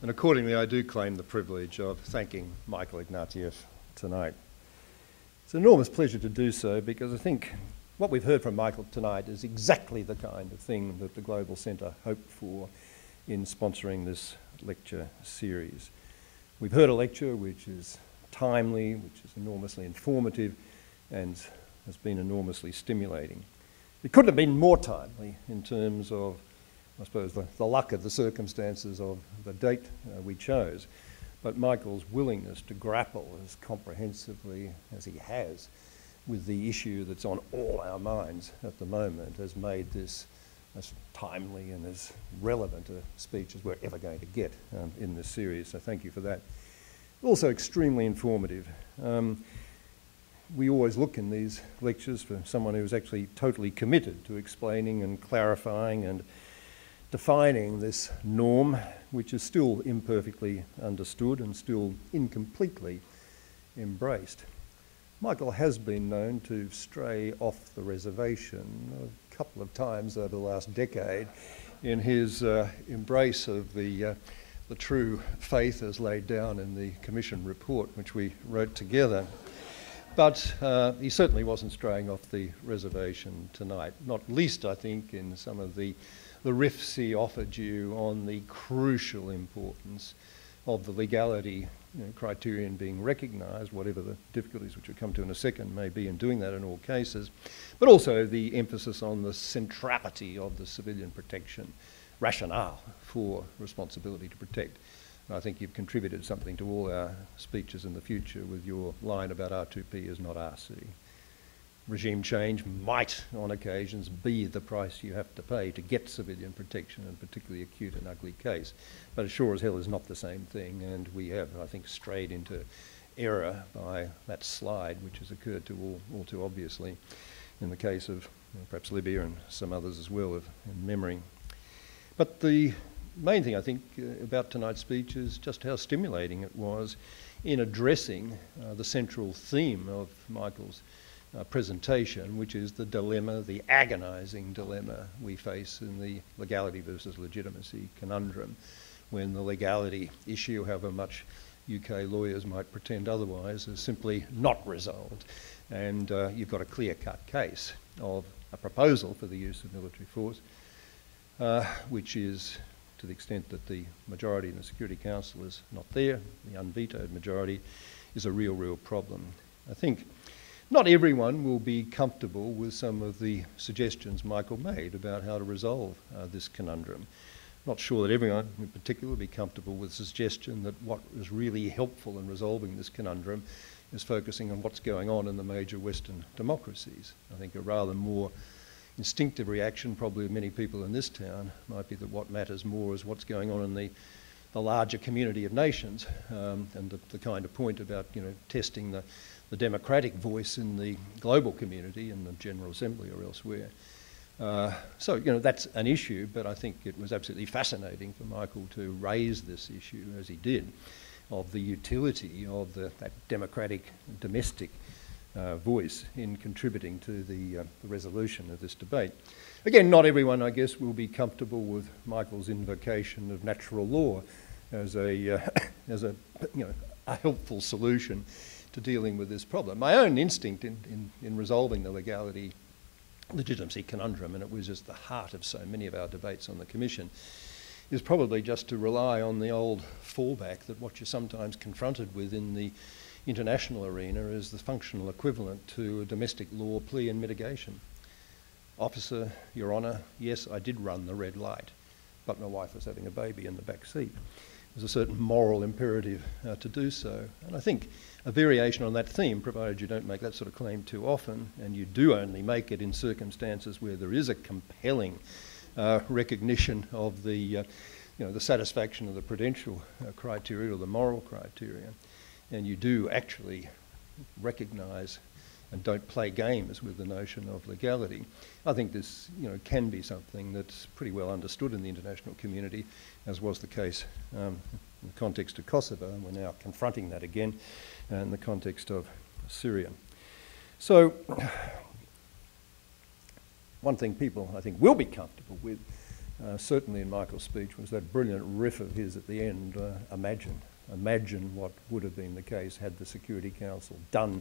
And accordingly, I do claim the privilege of thanking Michael Ignatieff tonight. It's an enormous pleasure to do so, because I think what we've heard from Michael tonight is exactly the kind of thing that the Global Centre hoped for in sponsoring this lecture series. We've heard a lecture which is timely, which is enormously informative, and has been enormously stimulating. It couldn't have been more timely in terms of, I suppose, the luck of the circumstances of the date we chose, but Michael's willingness to grapple as comprehensively as he has with the issue that's on all our minds at the moment has made this as timely and as relevant a speech as we're ever going to get in this series, so thank you for that. Also extremely informative. We always look in these lectures for someone who's actually totally committed to explaining and clarifying and defining this norm, which is still imperfectly understood and still incompletely embraced. Michael has been known to stray off the reservation a couple of times over the last decade in his embrace of the true faith as laid down in the Commission report, which we wrote together. But he certainly wasn't straying off the reservation tonight, not least, I think, in some of the riffs he offered you on the crucial importance of the legality criterion being recognised, whatever the difficulties which we'll come to in a second may be in doing that in all cases, but also the emphasis on the centrality of the civilian protection rationale for responsibility to protect. And I think you've contributed something to all our speeches in the future with your line about R2P is not RC. Regime change might, on occasions, be the price you have to pay to get civilian protection, in a particularly acute and ugly case. But it sure as hell is not the same thing, and we have, I think, strayed into error by that slide, which has occurred to all too obviously in the case of perhaps Libya and some others as well in memory. But the main thing, I think, about tonight's speech is just how stimulating it was in addressing the central theme of Michael's presentation, which is the dilemma, the agonising dilemma we face in the legality versus legitimacy conundrum, when the legality issue, however much UK lawyers might pretend otherwise, is simply not resolved. And you've got a clear-cut case of a proposal for the use of military force, which is, to the extent that the majority in the Security Council is not there, the unvetoed majority, is a real problem. I think not everyone will be comfortable with some of the suggestions Michael made about how to resolve this conundrum. Not sure that everyone in particular will be comfortable with the suggestion that what is really helpful in resolving this conundrum is focusing on what's going on in the major Western democracies. I think a rather more instinctive reaction probably of many people in this town might be that what matters more is what's going on in the larger community of nations, and the kind of point about testing the democratic voice in the global community, in the General Assembly or elsewhere. So that's an issue, but I think it was absolutely fascinating for Michael to raise this issue, as he did, of the utility of that democratic, domestic voice in contributing to the resolution of this debate. Again, not everyone, I guess, will be comfortable with Michael's invocation of natural law as a helpful solution to dealing with this problem. My own instinct in resolving the legality legitimacy conundrum, and it was just the heart of so many of our debates on the Commission, is probably just to rely on the old fallback that what you're sometimes confronted with in the international arena is the functional equivalent to a domestic law plea and mitigation. Officer, Your Honour, yes, I did run the red light, but my wife was having a baby in the back seat. There's a certain moral imperative to do so. And I think a variation on that theme, provided you don't make that sort of claim too often, and you do only make it in circumstances where there is a compelling recognition of the satisfaction of the prudential criteria or the moral criteria, and you do actually recognise and don't play games with the notion of legality. I think this can be something that's pretty well understood in the international community, as was the case in the context of Kosovo, and we're now confronting that again in the context of Syria. So one thing people, I think, will be comfortable with, certainly in Michael's speech, was that brilliant riff of his at the end, imagine what would have been the case had the Security Council done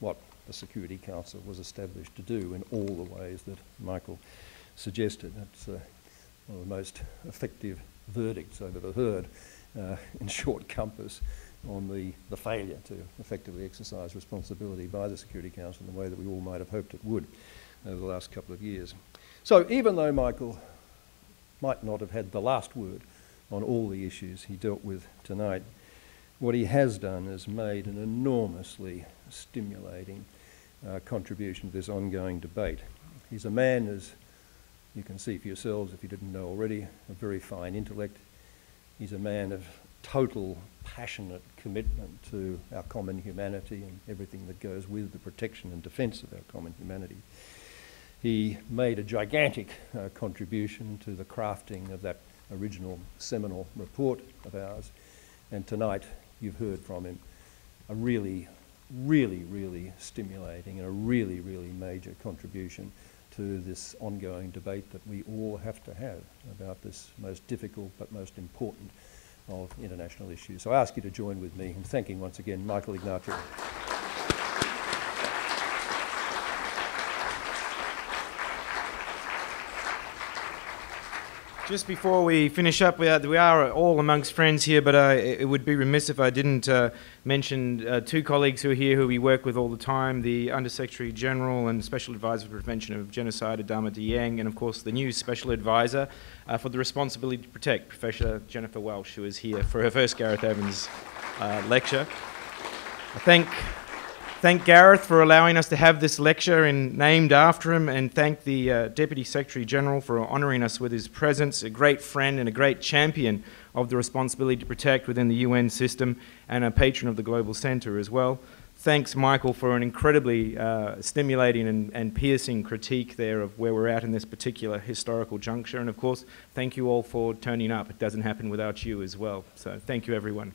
what the Security Council was established to do in all the ways that Michael suggested. That's one of the most effective verdicts I've ever heard in short compass on the failure to effectively exercise responsibility by the Security Council in the way that we all might have hoped it would over the last couple of years. So even though Michael might not have had the last word on all the issues he dealt with tonight, what he has done is made an enormously stimulating contribution to this ongoing debate. He's a man, as You can see for yourselves, if you didn't know already, a very fine intellect. He's a man of total passionate commitment to our common humanity and everything that goes with the protection and defence of our common humanity. He made a gigantic contribution to the crafting of that original seminal report of ours, and tonight you've heard from him a really stimulating and a really major contribution to this ongoing debate that we all have to have about this most difficult but most important of international issues. So I ask you to join with me in thanking once again Michael Ignatieff. Just before we finish up, we are all amongst friends here, but it would be remiss if I didn't mention two colleagues who are here who we work with all the time, the Undersecretary General and Special Advisor for Prevention of Genocide, Adama Dieng, and of course the new Special Advisor for the Responsibility to Protect, Professor Jennifer Welsh, who is here for her first Gareth Evans lecture. I thank Gareth for allowing us to have this lecture named after him, and thank the Deputy Secretary General for honouring us with his presence, a great friend and a great champion of the responsibility to protect within the UN system, and a patron of the Global Centre as well. Thanks, Michael, for an incredibly stimulating and piercing critique there of where we're at in this particular historical juncture. And of course, thank you all for turning up. It doesn't happen without you as well. So thank you, everyone.